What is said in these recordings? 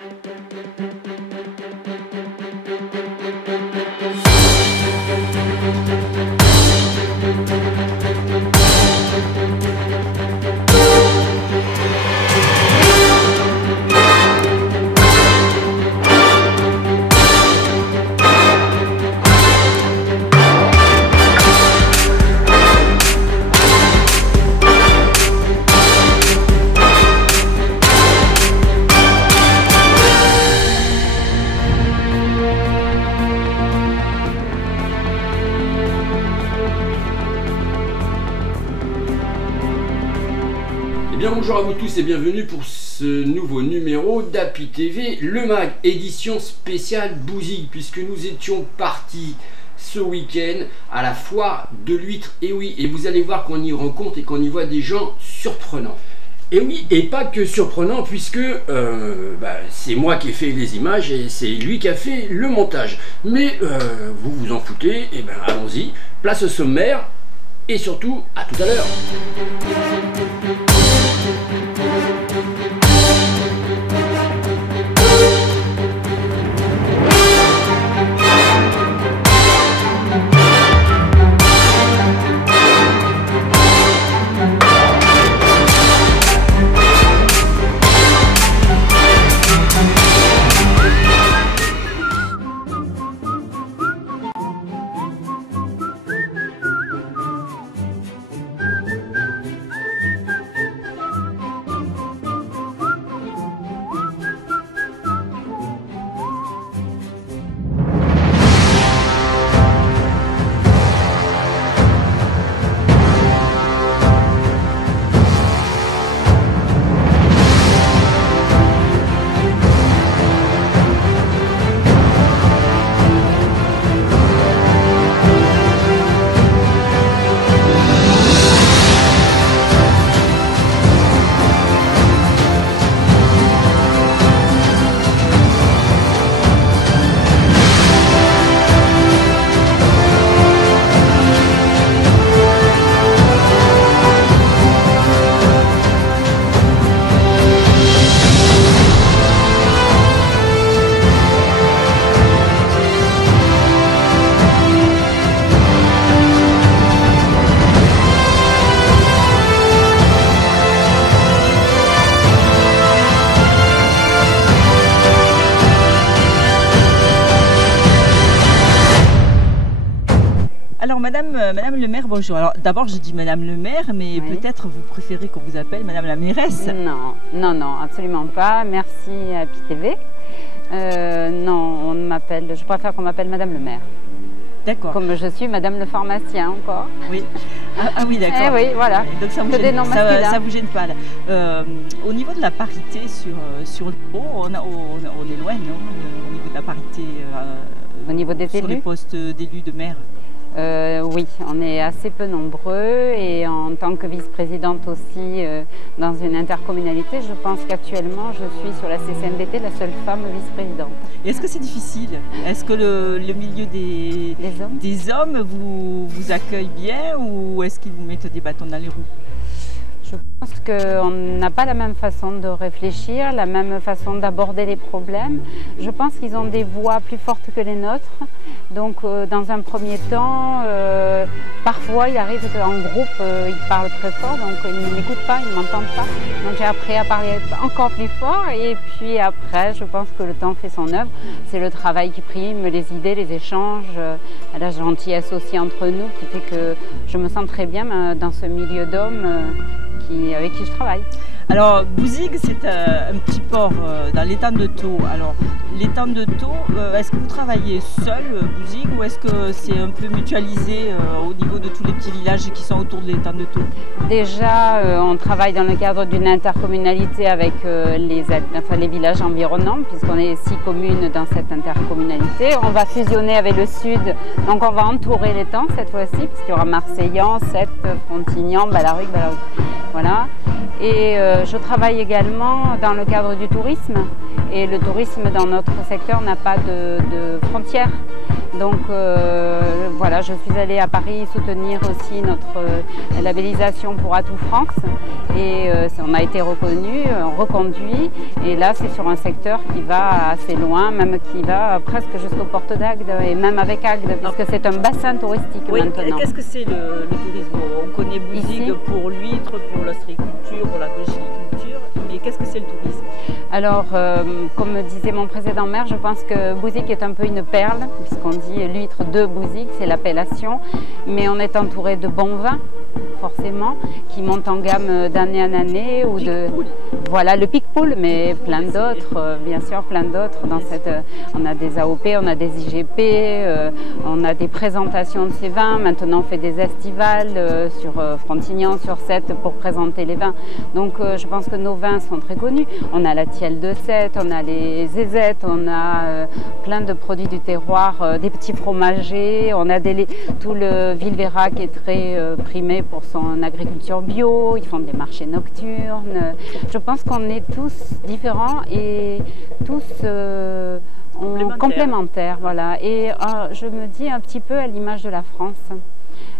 Bien bonjour à vous tous et bienvenue pour ce nouveau numéro d'Happy TV, le mag, édition spéciale Bouzigues, puisque nous étions partis ce week-end à la foire de l'huître. Et oui, et vous allez voir qu'on y rencontre et qu'on y voit des gens surprenants. Et oui, et pas que surprenant, puisque c'est moi qui ai fait les images et c'est lui qui a fait le montage. Mais vous vous en foutez, et ben allons-y, place au sommaire et surtout à tout à l'heure. Alors Madame le maire, bonjour. Alors d'abord je dis Madame le maire, mais oui, peut-être vous préférez qu'on vous appelle Madame la mairesse. Non, absolument pas. Merci Happy TV. Non, je préfère qu'on m'appelle Madame le maire. D'accord. Comme je suis Madame le pharmacien encore. Oui. Ah oui, d'accord. Eh oui, voilà. Donc ça vous gêne pas. Là. Au niveau de la parité sur le bureau, on est loin, non, au niveau de la parité au niveau des sur élus, les postes d'élus de maire. Oui, on est assez peu nombreux et en tant que vice-présidente aussi dans une intercommunalité, je pense qu'actuellement je suis sur la CCMBT la seule femme vice-présidente. Est-ce que c'est difficile? Est-ce que le milieu des hommes vous accueille bien ou est-ce qu'ils vous mettent des bâtons dans les roues? Je pense qu'on n'a pas la même façon de réfléchir, la même façon d'aborder les problèmes. Je pense qu'ils ont des voix plus fortes que les nôtres. Donc dans un premier temps, parfois il arrive qu'en groupe, ils parlent très fort, donc ils ne m'écoutent pas, ils ne m'entendent pas. Donc j'ai appris à parler encore plus fort et puis après, je pense que le temps fait son œuvre. C'est le travail qui prime, les idées, les échanges, la gentillesse aussi entre nous qui fait que je me sens très bien dans ce milieu d'hommes avec qui je travaille. Alors Bouzigues, c'est un petit port dans l'étang de Thau. Alors l'étang de Thau, est-ce que vous travaillez seul, Bouzigues, ou est-ce que c'est un peu mutualisé au niveau de tous les petits villages qui sont autour de l'étang de Thau? Déjà, on travaille dans le cadre d'une intercommunalité avec les villages environnants, puisqu'on est 6 communes dans cette intercommunalité. On va fusionner avec le sud, donc on va entourer l'étang cette fois-ci, puisqu'il y aura Marseillan, Sète, Frontignan, Ballaruc. Voilà. Et je travaille également dans le cadre du tourisme Et le tourisme dans notre secteur n'a pas de frontières. Donc voilà, je suis allée à Paris soutenir aussi notre labellisation pour Atout France et on a été reconnu, reconduit, et là c'est sur un secteur qui va assez loin, même qui va presque jusqu'aux portes d'Agde et même avec Agde, puisque c'est un bassin touristique maintenant. Qu'est-ce que c'est le tourisme? On connaît Bouzigues pour l'huître, pour l'ostréiculture, pour la conchyliculture, mais qu'est-ce que c'est le tourisme? Alors, comme disait mon précédent maire, je pense que Bouzigues est un peu une perle, puisqu'on dit l'huître de Bouzigues, c'est l'appellation, mais on est entouré de bons vins, forcément, qui montent en gamme d'année en année. Voilà, le Picpoul, mais plein d'autres, bien sûr, plein d'autres. On a des AOP, on a des IGP, on a des présentations de ces vins. Maintenant, on fait des estivales sur Frontignan, sur Sète pour présenter les vins. Donc, je pense que nos vins sont très connus. On a la Thielle de Sète, on a les zézettes, on a plein de produits du terroir, des petits fromagers, on a tout le Vilvera qui est très primé pour son agriculture bio, ils font des marchés nocturnes. Je pense qu'on est tous différents et tous complémentaires. Voilà. Et je me dis un petit peu à l'image de la France.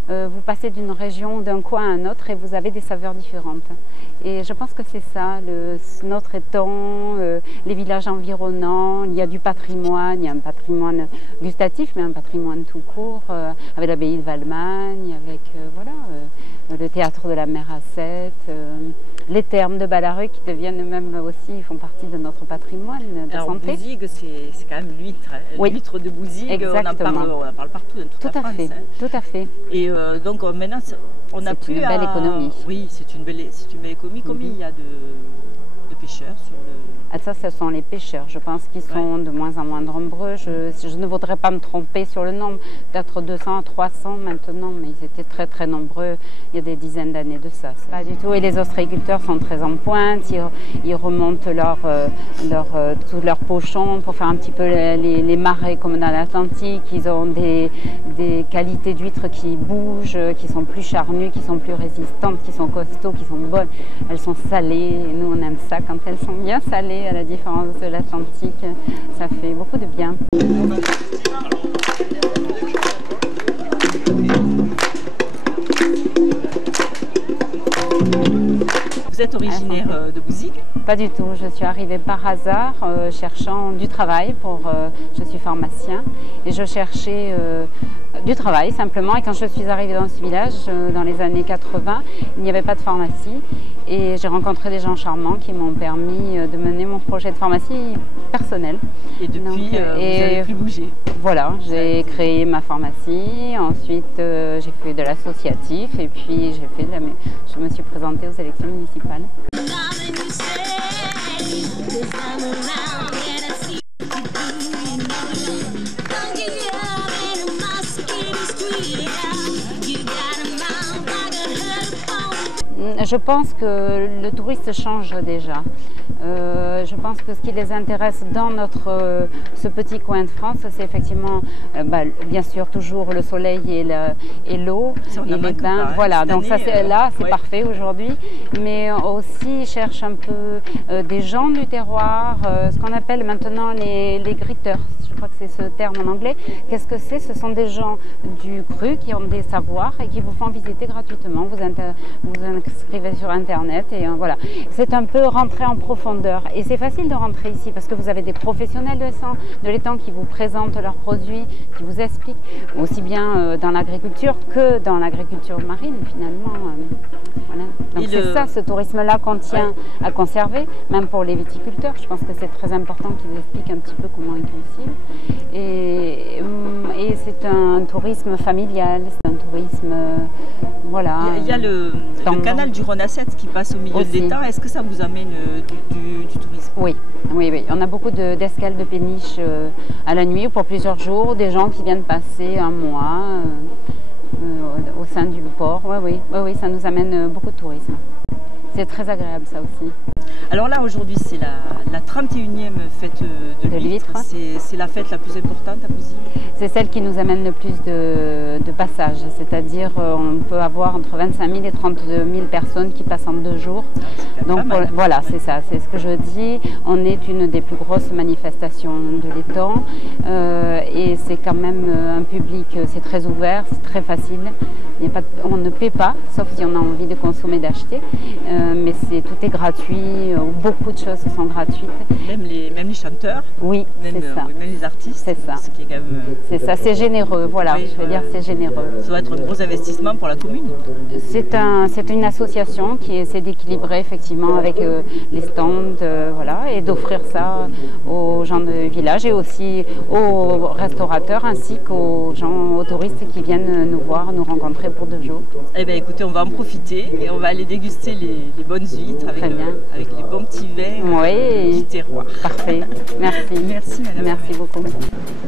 Vous passez d'une région, d'un coin à un autre et vous avez des saveurs différentes. Et je pense que c'est ça, notre étang, les villages environnants, il y a du patrimoine, il y a un patrimoine gustatif, mais un patrimoine tout court, avec l'abbaye de Valmagne, avec voilà, le théâtre de la mer à Sète, les thermes de Ballaruc qui deviennent même aussi, ils font partie de notre patrimoine de Alors, santé. Bouzigues, c'est quand même l'huître, hein. Oui. L'huître de Bouzigues, on en parle partout dans toute la France. Tout à fait. Et donc maintenant, on n'a plus une belle économie. Oui, c'est une belle économie. Combien il y a de pêcheurs sur le... Ah, ça, ce sont les pêcheurs. Je pense qu'ils sont de moins en moins nombreux. Je ne voudrais pas me tromper sur le nombre. Peut-être 200 à 300 maintenant, mais ils étaient très très nombreux il y a des dizaines d'années de ça. Pas du tout. Et les ostréiculteurs sont très en pointe. Ils remontent tous leurs pochons pour faire un petit peu les marais comme dans l'Atlantique. Ils ont des qualités d'huîtres qui bougent, qui sont plus charnues, qui sont plus résistantes, qui sont costauds, qui sont bonnes. Elles sont salées. Et nous, on aime ça quand elles sont bien salées. À la différence de l'Atlantique, ça fait beaucoup de bien. Vous êtes originaire de Bouzigues? Pas du tout, je suis arrivée par hasard cherchant du travail je suis pharmacien et je cherchais du travail simplement, et quand je suis arrivée dans ce village dans les années 80, il n'y avait pas de pharmacie et j'ai rencontré des gens charmants qui m'ont permis de mener mon projet de pharmacie personnel. Et depuis, vous n'avez plus bougé? Voilà, j'ai créé ma pharmacie, ensuite j'ai fait de l'associatif et puis je me suis présentée aux élections municipales. Je pense que le touriste change déjà. Je pense que ce qui les intéresse dans ce petit coin de France, c'est effectivement, bien sûr, toujours le soleil et l'eau et les bains. Voilà, donc ça c'est parfait aujourd'hui. Mais aussi, ils cherchent un peu des gens du terroir, ce qu'on appelle maintenant les greeters. Je crois que c'est ce terme en anglais. Qu'est-ce que c'est? Ce sont des gens du cru qui ont des savoirs et qui vous font visiter gratuitement. Vous inscrivez sur Internet et voilà. C'est un peu rentrer en profondeur. Et c'est facile de rentrer ici parce que vous avez des professionnels de l'étang qui vous présentent leurs produits, qui vous expliquent, aussi bien dans l'agriculture que dans l'agriculture marine finalement. Voilà. Donc c'est ça, ce tourisme-là qu'on tient à conserver, même pour les viticulteurs. Je pense que c'est très important qu'ils expliquent un petit peu comment ils cultivent. Et c'est un tourisme familial, c'est un tourisme, voilà. Il y a le canal du Rhône à Sète qui passe au milieu de l'étang. Est-ce que ça vous amène du tourisme? Oui. On a beaucoup d'escales de péniches à la nuit pour plusieurs jours, des gens qui viennent passer un mois au sein du port. Oui, ça nous amène beaucoup de tourisme. C'est très agréable ça aussi. Alors là aujourd'hui c'est la 31e fête de l'huître. C'est la fête la plus importante à Bouzigues. C'est celle qui nous amène le plus de passages, c'est-à-dire on peut avoir entre 25 000 et 32 000 personnes qui passent en 2 jours. Donc voilà, c'est ça, c'est ce que je dis. On est une des plus grosses manifestations de l'étang et c'est quand même un public, c'est très ouvert, c'est très facile. On ne paie pas, sauf si on a envie de consommer, d'acheter, mais tout est gratuit, beaucoup de choses sont gratuites. Même les chanteurs. Oui, c'est ça. Même les artistes. C'est ça. C'est ça, c'est généreux, voilà, oui, je veux dire c'est généreux. Ça doit être un gros investissement pour la commune. C'est une association qui essaie d'équilibrer effectivement avec les stands, voilà, et d'offrir ça aux gens du village et aussi aux restaurateurs ainsi qu'aux gens, aux touristes qui viennent nous voir, nous rencontrer pour 2 jours. Eh bien écoutez, on va en profiter et on va aller déguster les bonnes huîtres avec les bons petits vins du terroir. Parfait, merci. Merci madame. Merci beaucoup.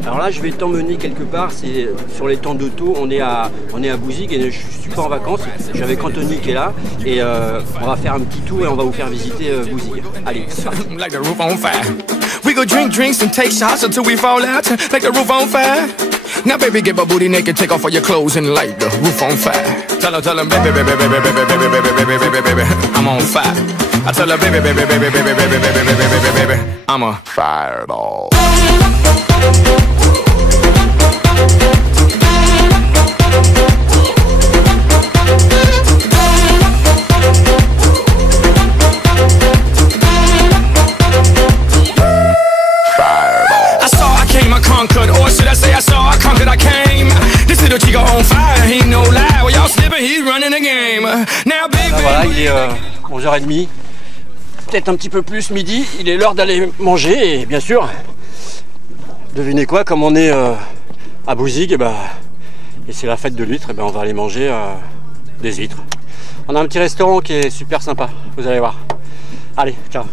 Alors là, je vais t'emmener quelque part, c'est sur l'étang de Thau, on est à Bouzigues et je suis pas en vacances, je suis avec Anthony qui est là et on va faire un petit tour et on va vous faire visiter Bouzigues. Allez, c'est parti. We go drink drinks and take shots until we fall out, like the roof on fire. Now baby, get my booty naked, take off all your clothes and light the roof on fire. Tell her, baby, baby, baby, baby, baby, baby, baby, baby, baby, baby, I'm on fire. I tell her, baby, baby, baby, baby, baby, baby, baby, baby, baby, I'm a fireball. Conquered, or should I say I saw, I conquered, I came. This little chico on fire, he no lie. Well, y'all slipping, he's running the game. Now, big voilà, il est 11h30, peut-être un petit peu plus, midi. Il est l'heure d'aller manger et bien sûr, devinez quoi, comme on est à Bouzigues, et c'est la fête de l'huître, on va aller manger des huîtres. On a un petit restaurant qui est super sympa, vous allez voir. Allez, ciao.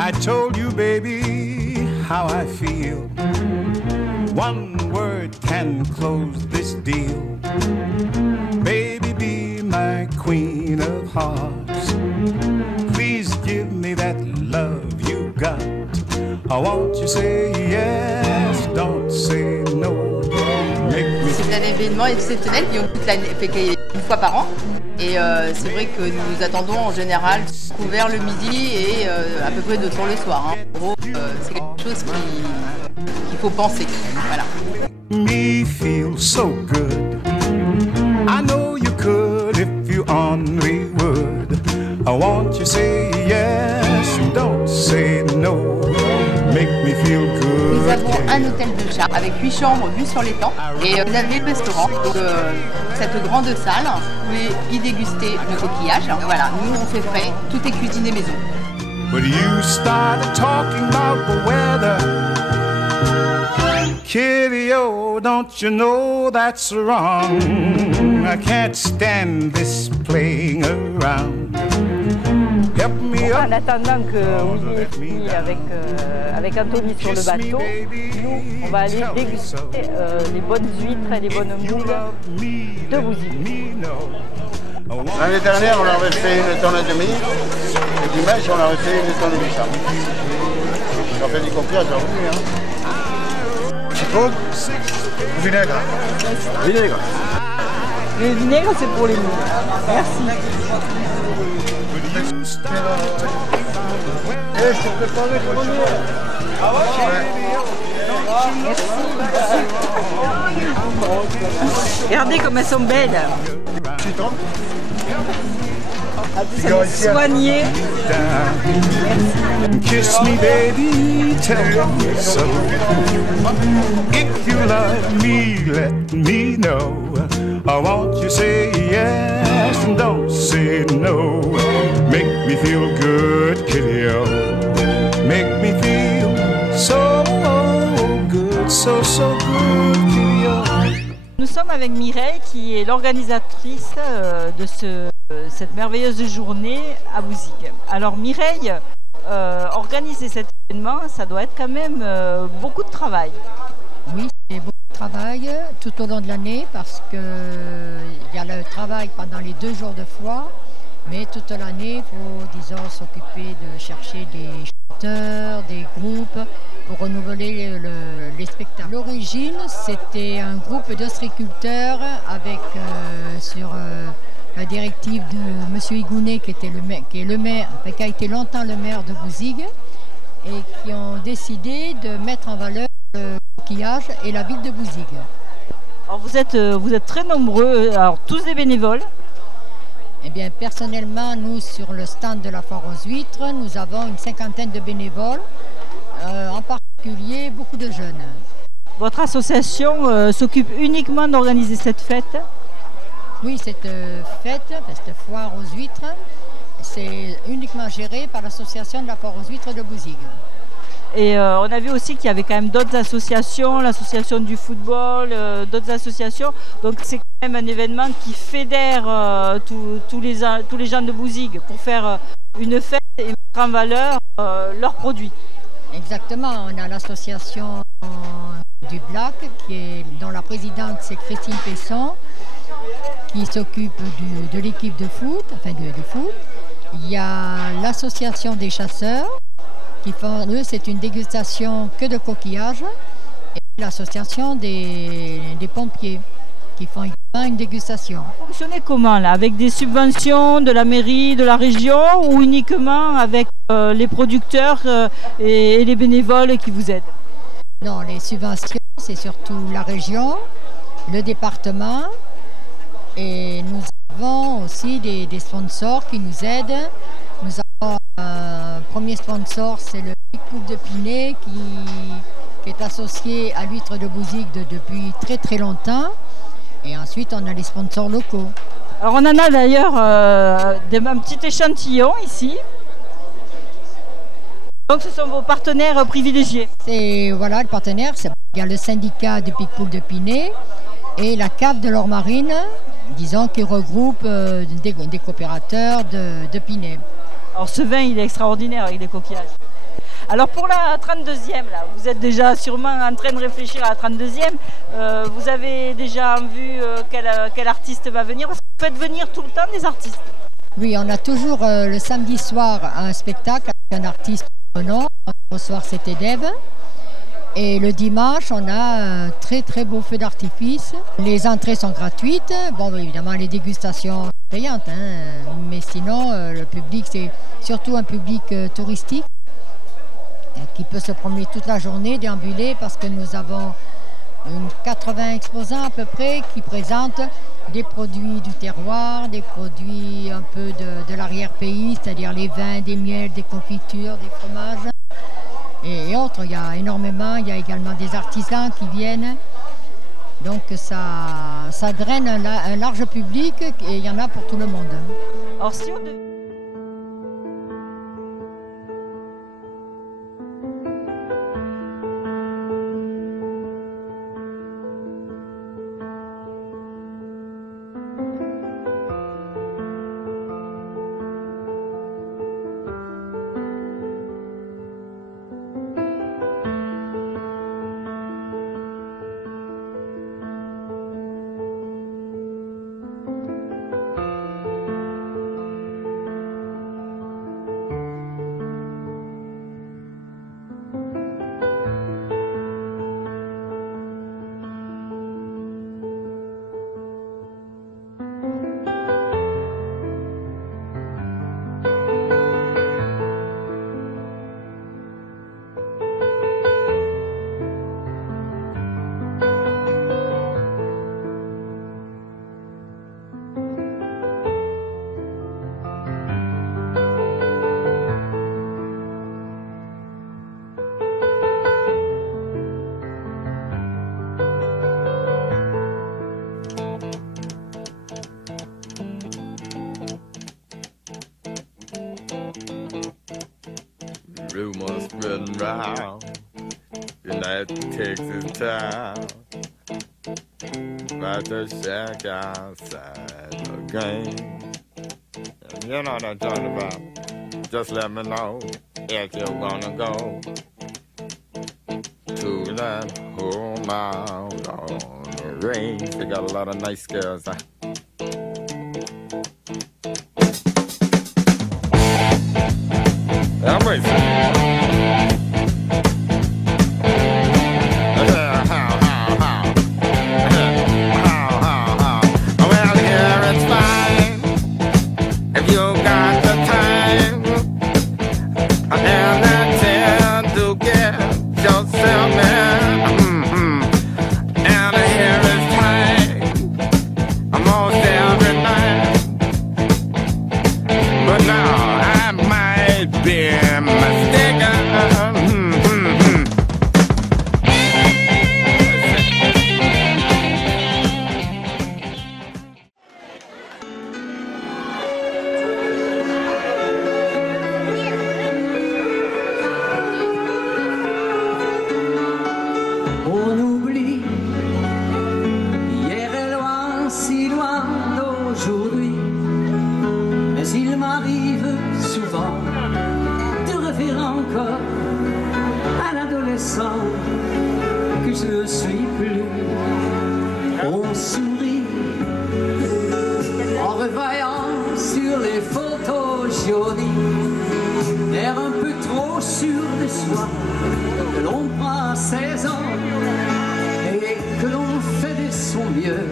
I told you, baby, how I feel. One word can close this deal. Baby, be my queen of hearts. Please give me that love you got. I want you say yes, don't say no. C'est un événement exceptionnel qui ont toute l'année, fait une fois par an. Et c'est vrai que nous attendons en général couvert le midi et à peu près 2 tours le soir. En gros, c'est quelque chose qu'il faut penser. Voilà. Me feel so good. I know you could if you only would. I want you say yes, don't say no. Make me feel good. Nous avons un hôtel de charme avec 8 chambres vues sur l'étang et vous avez le restaurant. Donc, cette grande salle, vous pouvez y déguster le coquillage. Voilà, nous on fait frais, tout est cuisiné maison. But you started talking about the weather. Kitty, oh, don't you know that's wrong? I can't stand this playing around. Help me up. En attendant que Willy ait fini avec Anthony sur le bateau, nous, on va aller déguster les bonnes huîtres et les bonnes moules de Bouzigues. L'année dernière, on avait fait 1 tonne et demi, et dimanche, on avait fait 1 tonne et demi. On fait du coquillage aujourd'hui, hein. Citron, vinaigre. Vinaigre. Le vinaigre, c'est pour les moules. Merci. Et je te prépare les premiers. Ah ouais? Regardez comme elles sont belles. Citron. Soignées. Kiss me, baby, tell me so. If you love me, let me know. I want you say yes, don't say no. Make me feel good, kitty-o. Make me feel so good, so good, kitty-o. Nous sommes avec Mireille qui est l'organisatrice de cette merveilleuse journée à Bouzigues. Alors Mireille, organiser cet événement, ça doit être quand même beaucoup de travail. Oui, c'est beaucoup de travail tout au long de l'année parce qu'il y a le travail pendant les 2 jours de foire, mais toute l'année, il faut, disons, s'occuper de chercher des chanteurs, des groupes pour renouveler les spectacles. L'origine, c'était un groupe d'ostréiculteurs avec, sur la directive de M. Higounet, qui a été longtemps le maire de Bouzigues, et qui ont décidé de mettre en valeur le coquillage et la ville de Bouzigues. Alors vous êtes très nombreux, alors tous des bénévoles. Eh bien, personnellement, nous, sur le stand de la foire aux huîtres, nous avons une 50aine de bénévoles, en particulier beaucoup de jeunes. Votre association s'occupe uniquement d'organiser cette fête? Oui, cette fête, cette foire aux huîtres, c'est uniquement géré par l'association de la foire aux huîtres de Bouzigues. Et on a vu aussi qu'il y avait quand même d'autres associations, l'association du football, d'autres associations. Donc c'est quand même un événement qui fédère tous les gens de Bouzigues pour faire une fête et mettre en valeur leurs produits. Exactement, on a l'association du Black, dont la présidente c'est Christine Pesson, qui s'occupe de l'équipe de foot, enfin de foot. Il y a l'association des chasseurs, qui font, eux, c'est une dégustation que de coquillages, et l'association des pompiers, qui font également une dégustation. Vous fonctionnez comment là? Avec des subventions de la mairie, de la région, ou uniquement avec les producteurs et les bénévoles qui vous aident? Non, les subventions, c'est surtout la région, le département, et nous avons aussi des sponsors qui nous aident. Nous avons un premier sponsor, c'est le Big Pool de Pinet, qui est associé à l'huître de Bouzigues depuis très très longtemps. Et ensuite, on a les sponsors locaux. Alors on en a d'ailleurs un petit échantillon ici. Donc ce sont vos partenaires privilégiés. C'est voilà le partenaire, il y a le syndicat du Big Pool de Pinet et la cave de l'or marine, disons, qui regroupe des coopérateurs de Pinet. Alors ce vin, il est extraordinaire avec des coquillages. Alors pour la 32e, là, vous êtes déjà sûrement en train de réfléchir à la 32e. Vous avez déjà vu quel artiste va venir? Parce que vous faites venir tout le temps des artistes. Oui, on a toujours le samedi soir un spectacle avec un artiste nom. Au soir, c'était Deb. Et le dimanche, on a un très très beau feu d'artifice. Les entrées sont gratuites. Bon, évidemment, les dégustations payantes, hein. Mais sinon, le public, c'est surtout un public touristique qui peut se promener toute la journée, déambuler, parce que nous avons 80 exposants à peu près qui présentent des produits du terroir, des produits un peu de l'arrière-pays, c'est-à-dire les vins, des miels, des confitures, des fromages et autres. Il y a énormément, il y a également des artisans qui viennent. Donc ça draine un large public et il y en a pour tout le monde. Alors si on devait... Rumors spreading round United Texas town about the shack outside the game. You know what I'm talking about. Just let me know if you're gonna go to that whole mile on the range. They got a lot of nice girls. I'm racing. Que je ne suis plus, on sourit en revoyant sur les photos jolies, l'air un peu trop sûr de soi, que l'on prend 16 ans et que l'on fait de son mieux.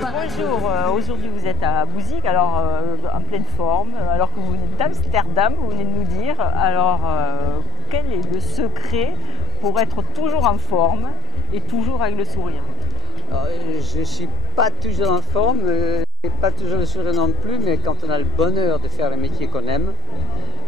Bonjour, aujourd'hui vous êtes à Bouzigues, alors en pleine forme, alors que vous venez d'Amsterdam, vous venez de nous dire. Alors quel est le secret pour être toujours en forme et toujours avec le sourire? Alors, je ne suis pas toujours en forme, et pas toujours le sourire non plus, mais quand on a le bonheur de faire le métier qu'on aime,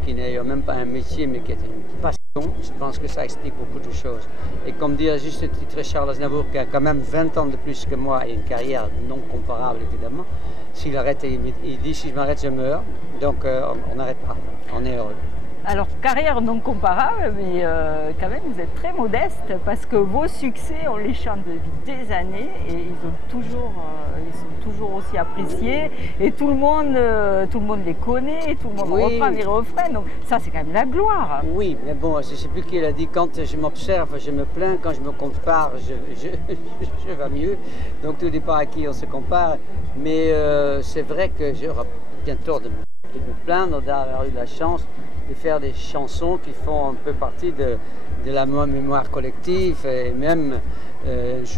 qui n'est même pas un métier mais qui est une passion, je pense que ça explique beaucoup de choses. Et comme dit à juste titre Charles Aznavour, qui a quand même 20 ans de plus que moi et une carrière non comparable évidemment, s'il arrête, il dit si je m'arrête je meurs, donc on n'arrête pas, on est heureux. Alors, carrière non comparable, mais quand même, vous êtes très modeste parce que vos succès, on les chante depuis des années et ils sont toujours aussi appréciés et tout le monde les connaît, tout le monde reprend les refrains, donc ça, c'est quand même la gloire. Oui, mais bon, je ne sais plus qui l'a dit, quand je m'observe, je me plains, quand je me compare, je vais mieux, donc tout dépend à qui on se compare, mais c'est vrai que j'aurai bien tort de me plaindre d'avoir eu la chance de faire des chansons qui font un peu partie de la mémoire collective et même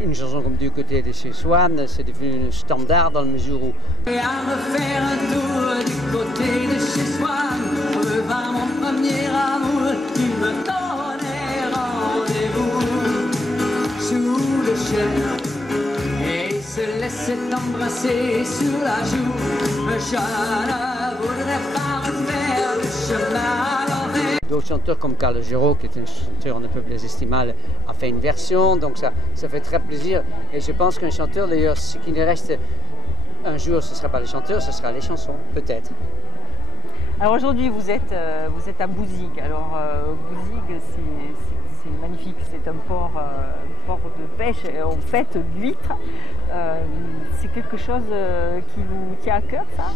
une chanson comme Du côté de chez Swann, c'est devenu un standard dans la mesure où... Et à me faire un tour du côté de chez Swann, revint mon premier amour qui me donnait rendez-vous sous le chêne et se laissait embrasser sur la joue. Je ne voudrais pas refaire le chemin. D'autres chanteurs comme Carl Giraud, qui est un chanteur on ne peut plus estimal, a fait une version, donc ça fait très plaisir. Et je pense qu'un chanteur, d'ailleurs, ce qui ne reste un jour, ce ne sera pas les chanteurs, ce sera les chansons, peut-être. Alors aujourd'hui, vous êtes à Bouzigues. Alors Bouzigues, c'est magnifique, c'est un port de pêche, on fait de l'huître. C'est quelque chose qui vous tient à cœur, ça?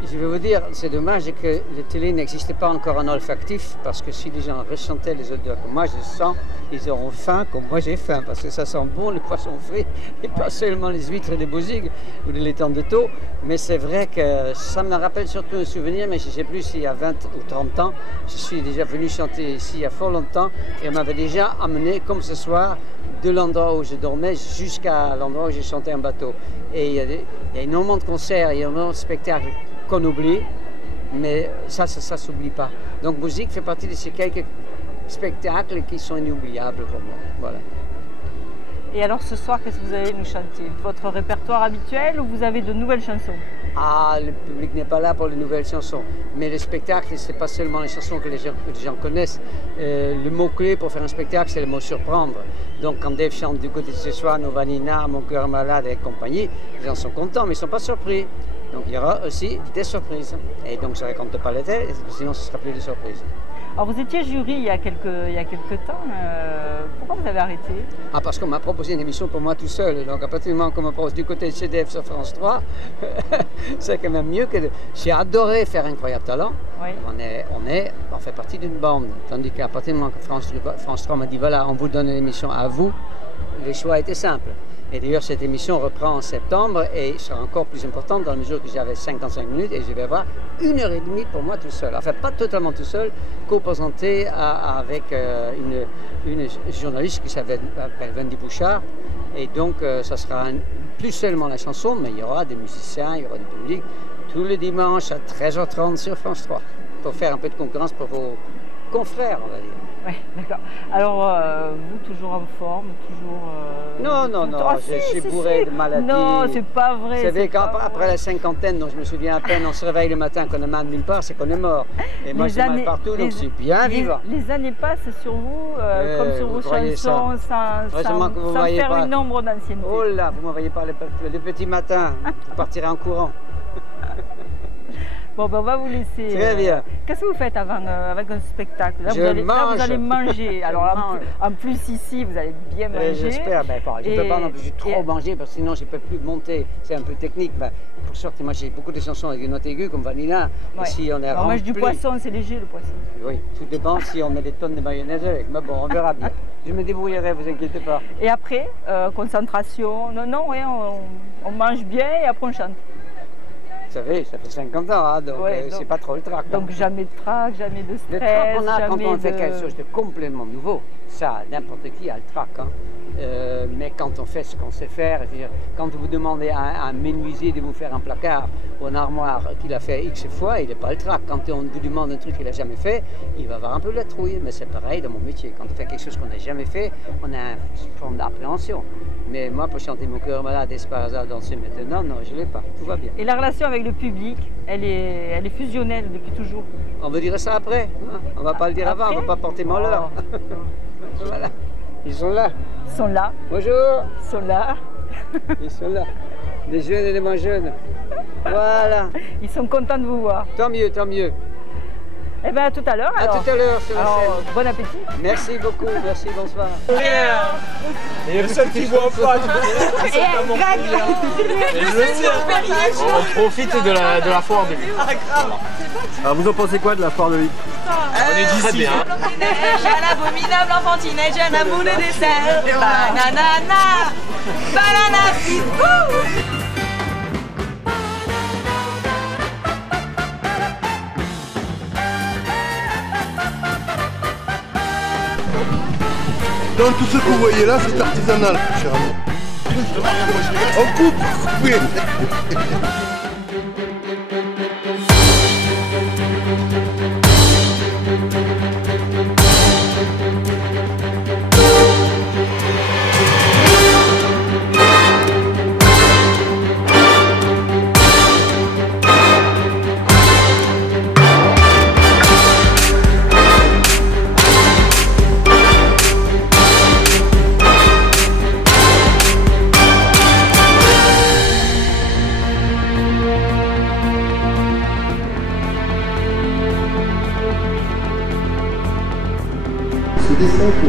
Je vais vous dire, c'est dommage que la télé n'existe pas encore en olfactif, parce que si les gens ressentaient les odeurs que moi je sens, ils auront faim comme moi j'ai faim, parce que ça sent bon le poisson frit, et pas seulement les huîtres de Bouzigues ou de l'étang de Thau. Mais c'est vrai que ça me rappelle surtout un souvenir, mais je ne sais plus s'il y a 20 ou 30 ans, je suis déjà venu chanter ici il y a fort longtemps, et on m'avait déjà amené, comme ce soir, de l'endroit où je dormais jusqu'à l'endroit où j'ai chanté en bateau. Et il y a énormément de concerts, il y a énormément de spectacles qu'on oublie, mais ça s'oublie pas. Donc Bouzigues fait partie de ces quelques spectacles qui sont inoubliables pour moi. Voilà. Et alors ce soir, qu'est-ce que vous allez nous chanter? Votre répertoire habituel ou vous avez de nouvelles chansons? Ah, le public n'est pas là pour les nouvelles chansons, mais le spectacle, c'est pas seulement les chansons que les gens connaissent. Le mot-clé pour faire un spectacle, c'est le mot surprendre. Donc quand Dave chante Du côté de ce soir, Novanina, Mon cœur est malade et compagnie, les gens sont contents, mais ils ne sont pas surpris. Donc il y aura aussi des surprises. Et donc je ne raconte pas les têtes, sinon ce ne sera plus des surprises. Alors vous étiez jury il y a quelques temps. Pourquoi vous avez arrêté? Ah, parce qu'on m'a proposé une émission pour moi tout seul. Donc à partir du moment qu'on me propose du côté de CDF sur France 3, c'est quand même mieux que de... J'ai adoré faire Incroyable Talent. Oui. On fait partie d'une bande. Tandis qu'à partir du moment que France 3 m'a dit voilà, on vous donne une émission à vous, les choix étaient simples. Et d'ailleurs, cette émission reprend en septembre et sera encore plus importante dans la mesure que j'avais 55 minutes et je vais avoir 1h30 pour moi tout seul. Enfin, pas totalement tout seul, co-présenté avec une journaliste qui s'appelle Wendy Bouchard. Et donc, ça sera plus seulement la chanson, mais il y aura des musiciens, il y aura du public, tous les dimanches à 13h30 sur France 3, pour faire un peu de concurrence pour vos confrères, on va dire. Oui, d'accord. Alors, vous, toujours en forme, toujours... Non, je suis bourré de maladies. Non, c'est pas vrai. Vous savez, après la cinquantaine, dont je me souviens à peine, on se réveille le matin, qu'on a mal nulle part, c'est qu'on est mort. Et moi, j'ai mal partout, donc c'est bien vivant. Les années passent sur vous, comme sur vos chansons, sans faire une ombre d'ancienneté. Oh là, vous ne m'envoyez pas les petits matins, vous partirez en courant. Bon, ben on va vous laisser. Très bien. Qu'est-ce que vous faites avec un spectacle? Là, vous allez manger. Alors, en plus, ici, vous allez bien manger. J'espère. Ben, je ne peux pas non plus trop manger parce que sinon, je ne peux plus monter. C'est un peu technique. Ben, pour sortir, moi, j'ai beaucoup de chansons avec une note aiguë comme Vanilla. Ouais. Ici, on est on mange du poisson, c'est léger le poisson. Oui, tout dépend si on met des tonnes de mayonnaise avec. Mais bon, on verra bien. Je me débrouillerai, vous inquiétez pas. Et après, concentration. Non, ouais, on mange bien et après, on chante. Vous savez, ça fait 50 ans, hein, donc c'est pas trop le trac. Donc jamais de trac, jamais de stress. Le trac qu'on a quand on fait quelque chose de complètement nouveau, ça, n'importe qui a le trac. Hein. Mais quand on fait ce qu'on sait faire, quand vous demandez à un menuisier de vous faire un placard ou une armoire qu'il a fait X fois, il n'est pas le trac. Quand on vous demande un truc qu'il n'a jamais fait, il va avoir un peu la trouille. Mais c'est pareil dans mon métier. Quand on fait quelque chose qu'on n'a jamais fait, on a une forme d'appréhension. Mais moi, pour chanter Mon cœur malade, Esparza, danser maintenant, non, je ne l'ai pas. Tout va bien. Et la relation avec le public, elle est fusionnelle depuis toujours? On va dire ça après. Hein, on ne va pas le dire avant, on ne va pas porter malheur. Voilà. Ils sont là. Ils sont là. Bonjour. Ils sont là. Ils sont là. Les jeunes et les moins jeunes. Voilà. Ils sont contents de vous voir. Tant mieux, tant mieux. Eh bien, à tout à l'heure. À tout à l'heure sur la scène. Bon appétit. Merci beaucoup, merci, bonsoir. Et le seul qui boit pas, on profite de la foire de Lille. Alors vous en pensez quoi de la foire de Lille? On est d'ici. L'abominable enfantinage, un amour de dessert. Banana, banana, Donc tout ce que vous voyez là, c'est artisanal, cher ami. On coupe, oui.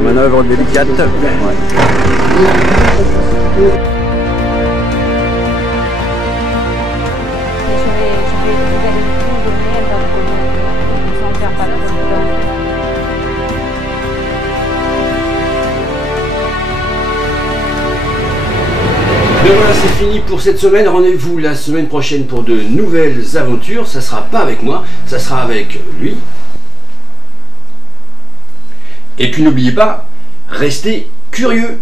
Manœuvre délicate. Ouais. Vous allez tout donner, elle va vous en faire pas trop de temps. Ben voilà, c'est fini pour cette semaine. Rendez-vous la semaine prochaine pour de nouvelles aventures. Ça sera pas avec moi, ça sera avec lui. Et puis n'oubliez pas, restez curieux.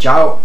Ciao.